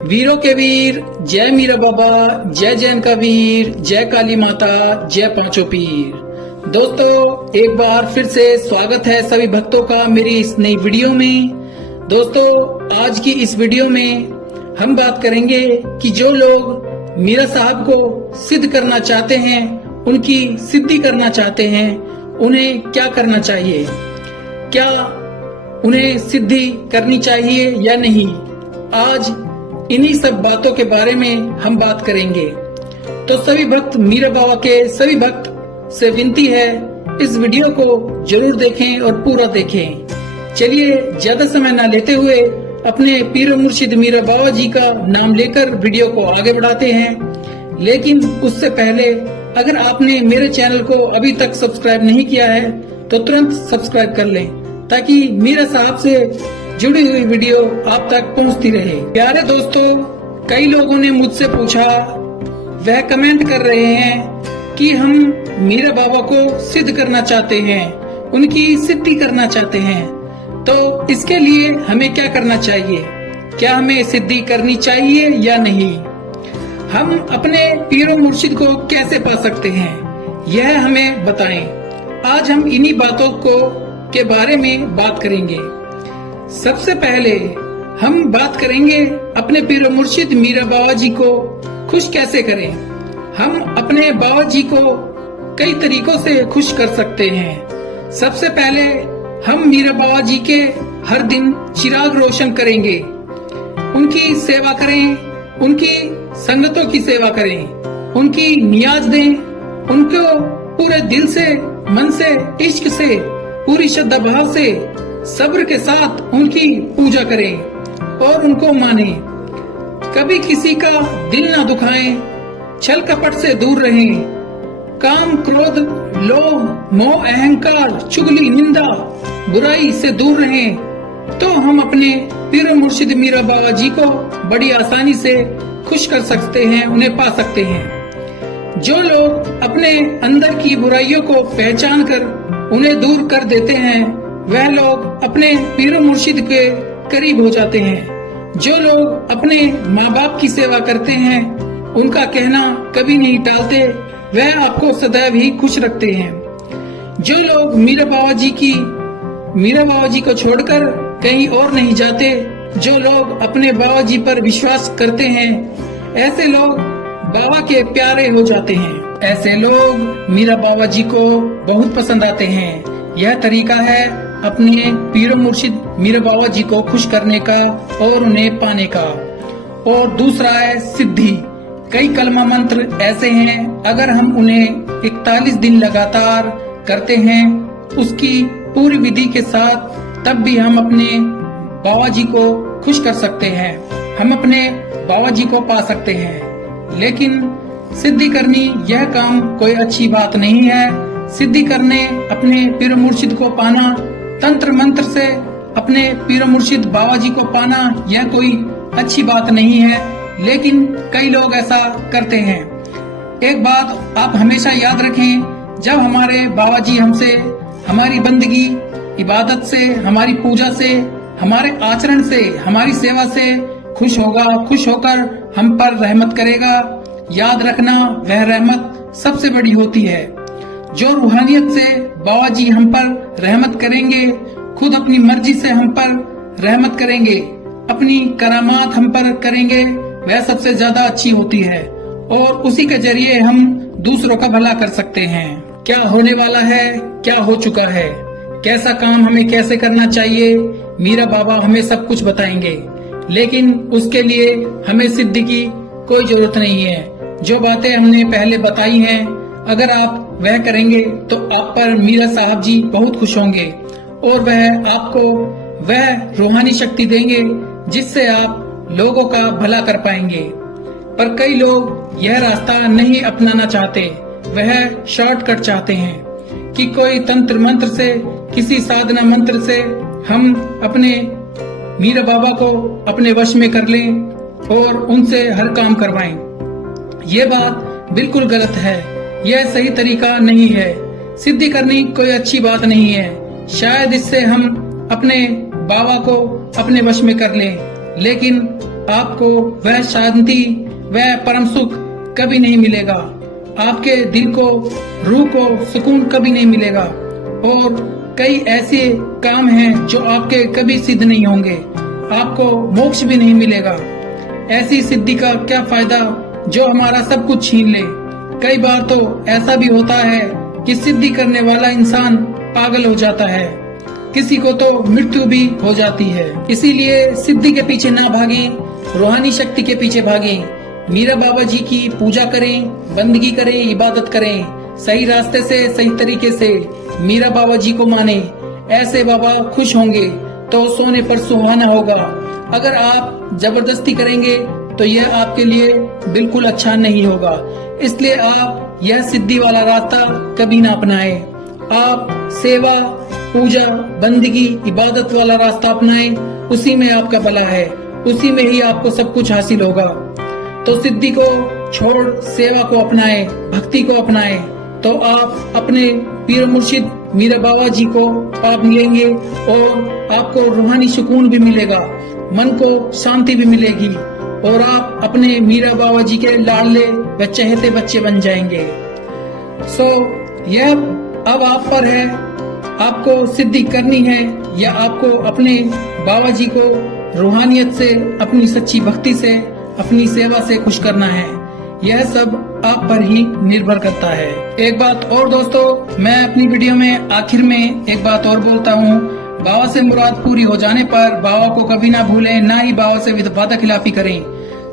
वीरों के वीर, जय मीरा बाबा, जय जैन का वीर, जय काली माता, जय पांचों पीर। दोस्तों एक बार फिर से स्वागत है सभी भक्तों का मेरी इस नई वीडियो में। दोस्तों आज की इस वीडियो में हम बात करेंगे कि जो लोग मीरा साहब को सिद्ध करना चाहते हैं, उनकी सिद्धि करना चाहते हैं, उन्हें क्या करना चाहिए, क्या उन्हें सिद्धि करनी चाहिए या नहीं। आज इन्हीं सब बातों के बारे में हम बात करेंगे। तो सभी भक्त, मीरा बाबा के सभी भक्त से विनती है इस वीडियो को जरूर देखें और पूरा देखें। चलिए ज्यादा समय न लेते हुए अपने पीर मुर्शिद मीरा बाबा जी का नाम लेकर वीडियो को आगे बढ़ाते हैं। लेकिन उससे पहले अगर आपने मेरे चैनल को अभी तक सब्सक्राइब नहीं किया है तो तुरंत सब्सक्राइब कर लें, ताकि मीरा साहब से जुड़ी हुई वीडियो आप तक पहुंचती रहे। प्यारे दोस्तों, कई लोगों ने मुझसे पूछा, वह कमेंट कर रहे हैं कि हम मीरा बाबा को सिद्ध करना चाहते हैं, उनकी सिद्धि करना चाहते हैं, तो इसके लिए हमें क्या करना चाहिए, क्या हमें सिद्धि करनी चाहिए या नहीं, हम अपने पीरो मुर्शिद को कैसे पा सकते हैं, यह हमें बताएं। आज हम इन्हीं बातों के बारे में बात करेंगे। सबसे पहले हम बात करेंगे अपने पीर मुर्शिद मीरा बाबा जी को खुश कैसे करें। हम अपने बाबा जी को कई तरीकों से खुश कर सकते हैं। सबसे पहले हम मीरा बाबा जी के हर दिन चिराग रोशन करेंगे, उनकी सेवा करें, उनकी संगतों की सेवा करें, उनकी नियाज दें, उनको पूरे दिल से, मन से, इश्क से, पूरी श्रद्धा भाव से, सब्र के साथ उनकी पूजा करें और उनको माने। कभी किसी का दिल ना दुखाएं, छल कपट से दूर रहें, काम क्रोध लोभ मोह अहंकार चुगली निंदा बुराई से दूर रहें, तो हम अपने पीर मुर्शिद मीरा बाबा जी को बड़ी आसानी से खुश कर सकते हैं, उन्हें पा सकते हैं। जो लोग अपने अंदर की बुराइयों को पहचान कर उन्हें दूर कर देते हैं, वह लोग अपने पीर मुर्शिद के करीब हो जाते हैं। जो लोग अपने माँ बाप की सेवा करते हैं, उनका कहना कभी नहीं टालते, वह आपको सदैव ही खुश रखते हैं। जो लोग मीरा बाबा जी को छोड़कर कहीं और नहीं जाते, जो लोग अपने बाबा जी पर विश्वास करते हैं, ऐसे लोग बाबा के प्यारे हो जाते हैं। ऐसे लोग मीरा बाबा जी को बहुत पसंद आते हैं। यह तरीका है अपने पीर मुर्शिद मीरा बाबा जी को खुश करने का और उन्हें पाने का। और दूसरा है सिद्धि। कई कलमा मंत्र ऐसे हैं, अगर हम उन्हें 41 दिन लगातार करते हैं उसकी पूरी विधि के साथ, तब भी हम अपने बाबा जी को खुश कर सकते हैं, हम अपने बाबा जी को पा सकते हैं। लेकिन सिद्धि करनी यह काम कोई अच्छी बात नहीं है। सिद्धि करने, अपने पीर मुर्शिद को पाना, तंत्र मंत्र से अपने पीर मुर्शिद बाबा जी को पाना, यह कोई अच्छी बात नहीं है। लेकिन कई लोग ऐसा करते हैं। एक बात आप हमेशा याद रखें, जब हमारे बाबा जी हमसे, हमारी बंदगी इबादत से, हमारी पूजा से, हमारे आचरण से, हमारी सेवा से खुश होगा, खुश होकर हम पर रहमत करेगा, याद रखना वह रहमत सबसे बड़ी होती है। जो रूहानियत से बाबा जी हम पर रहमत करेंगे, खुद अपनी मर्जी से हम पर रहमत करेंगे, अपनी करामात हम पर करेंगे, वह सबसे ज्यादा अच्छी होती है और उसी के जरिए हम दूसरों का भला कर सकते हैं। क्या होने वाला है, क्या हो चुका है, कैसा काम हमें कैसे करना चाहिए, मीरा बाबा हमें सब कुछ बताएंगे। लेकिन उसके लिए हमें सिद्धि की कोई जरूरत नहीं है। जो बातें हमने पहले बताई हैं, अगर आप वह करेंगे तो आप पर मीरा साहब जी बहुत खुश होंगे और वह आपको वह रूहानी शक्ति देंगे जिससे आप लोगों का भला कर पाएंगे। पर कई लोग यह रास्ता नहीं अपनाना चाहते, वह शॉर्टकट चाहते हैं कि कोई तंत्र मंत्र से, किसी साधना मंत्र से हम अपने मीरा बाबा को अपने वश में कर लें और उनसे हर काम करवाएं। ये बात बिल्कुल गलत है, यह सही तरीका नहीं है। सिद्धि करनी कोई अच्छी बात नहीं है। शायद इससे हम अपने बाबा को अपने वश में कर लें, लेकिन आपको वह शांति, वह परम सुख कभी नहीं मिलेगा। आपके दिल को, रूह को सुकून कभी नहीं मिलेगा। और कई ऐसे काम हैं जो आपके कभी सिद्ध नहीं होंगे, आपको मोक्ष भी नहीं मिलेगा। ऐसी सिद्धि का क्या फायदा जो हमारा सब कुछ छीन ले। कई बार तो ऐसा भी होता है कि सिद्धि करने वाला इंसान पागल हो जाता है, किसी को तो मृत्यु भी हो जाती है। इसीलिए सिद्धि के पीछे ना भागे, रूहानी शक्ति के पीछे भागे। मीरा बाबा जी की पूजा करें, बंदगी करें, इबादत करें, सही रास्ते से, सही तरीके से मीरा बाबा जी को माने। ऐसे बाबा खुश होंगे तो सोने पर सुहाना होगा। अगर आप जबरदस्ती करेंगे तो यह आपके लिए बिल्कुल अच्छा नहीं होगा। इसलिए आप यह सिद्धि वाला रास्ता कभी ना अपनाएं। आप सेवा, पूजा, बंदगी, इबादत वाला रास्ता अपनाएं। उसी में आपका भला है, उसी में ही आपको सब कुछ हासिल होगा। तो सिद्धि को छोड़ सेवा को अपनाएं, भक्ति को अपनाएं, तो आप अपने पीर मुर्शिद मीरा बाबा जी को पाप मिलेंगे और आपको रूहानी सुकून भी मिलेगा, मन को शांति भी मिलेगी और आप अपने मीरा बाबा जी के लाडले व चहेते बच्चे बन जाएंगे। यह अब आप पर है, आपको सिद्धि करनी है या आपको अपने बाबा जी को रूहानियत से, अपनी सच्ची भक्ति से, अपनी सेवा से खुश करना है। यह सब आप पर ही निर्भर करता है। एक बात और दोस्तों, मैं अपनी वीडियो में आखिर में एक बात और बोलता हूँ। बाबा से मुराद पूरी हो जाने पर बाबा को कभी ना भूलें, ना ही बाबा से वादा खिलाफी करें।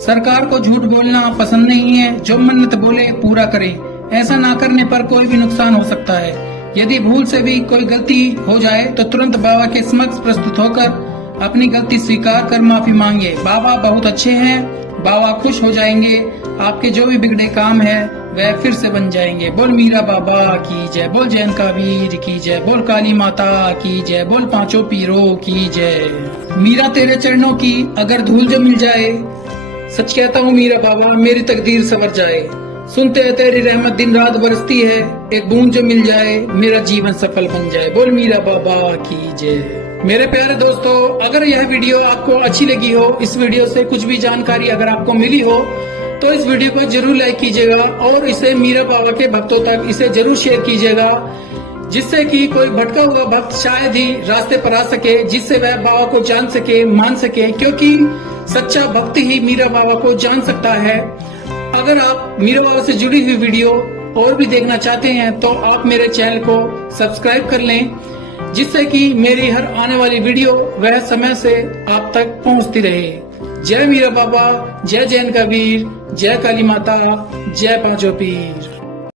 सरकार को झूठ बोलना पसंद नहीं है, जो मन्नत बोले पूरा करें। ऐसा ना करने पर कोई भी नुकसान हो सकता है। यदि भूल से भी कोई गलती हो जाए तो तुरंत बाबा के समक्ष प्रस्तुत होकर अपनी गलती स्वीकार कर माफी मांगे। बाबा बहुत अच्छे हैं, बाबा खुश हो जाएंगे, आपके जो भी बिगड़े काम है वह फिर से बन जाएंगे। बोल मीरा बाबा की जय, बोल जैन का वीर की जय, बोल काली माता की जय, बोल पांचों पीरों की जय। मीरा तेरे चरणों की अगर धूल जो मिल जाए, सच कहता हूँ मीरा बाबा मेरी तकदीर संवर जाए। सुनते हैं तेरी रहमत दिन रात बरसती है, एक बूंद जो मिल जाए मेरा जीवन सफल बन जाए। बोल मीरा बाबा की जय। मेरे प्यारे दोस्तों, अगर यह वीडियो आपको अच्छी लगी हो, इस वीडियो से कुछ भी जानकारी अगर आपको मिली हो, तो इस वीडियो को जरूर लाइक कीजिएगा और इसे मीरा बाबा के भक्तों तक इसे जरूर शेयर कीजिएगा, जिससे कि कोई भटका हुआ भक्त शायद ही रास्ते पर आ सके, जिससे वह बाबा को जान सके, मान सके, क्योंकि सच्चा भक्त ही मीरा बाबा को जान सकता है। अगर आप मीरा बाबा से जुड़ी हुई वीडियो और भी देखना चाहते हैं तो आप मेरे चैनल को सब्सक्राइब कर लें, जिससे कि मेरी हर आने वाली वीडियो वह समय से आप तक पहुंचती रहे। जय मीरा बाबा, जय जैन का वीर, जय काली माता, जय पांचों पीर।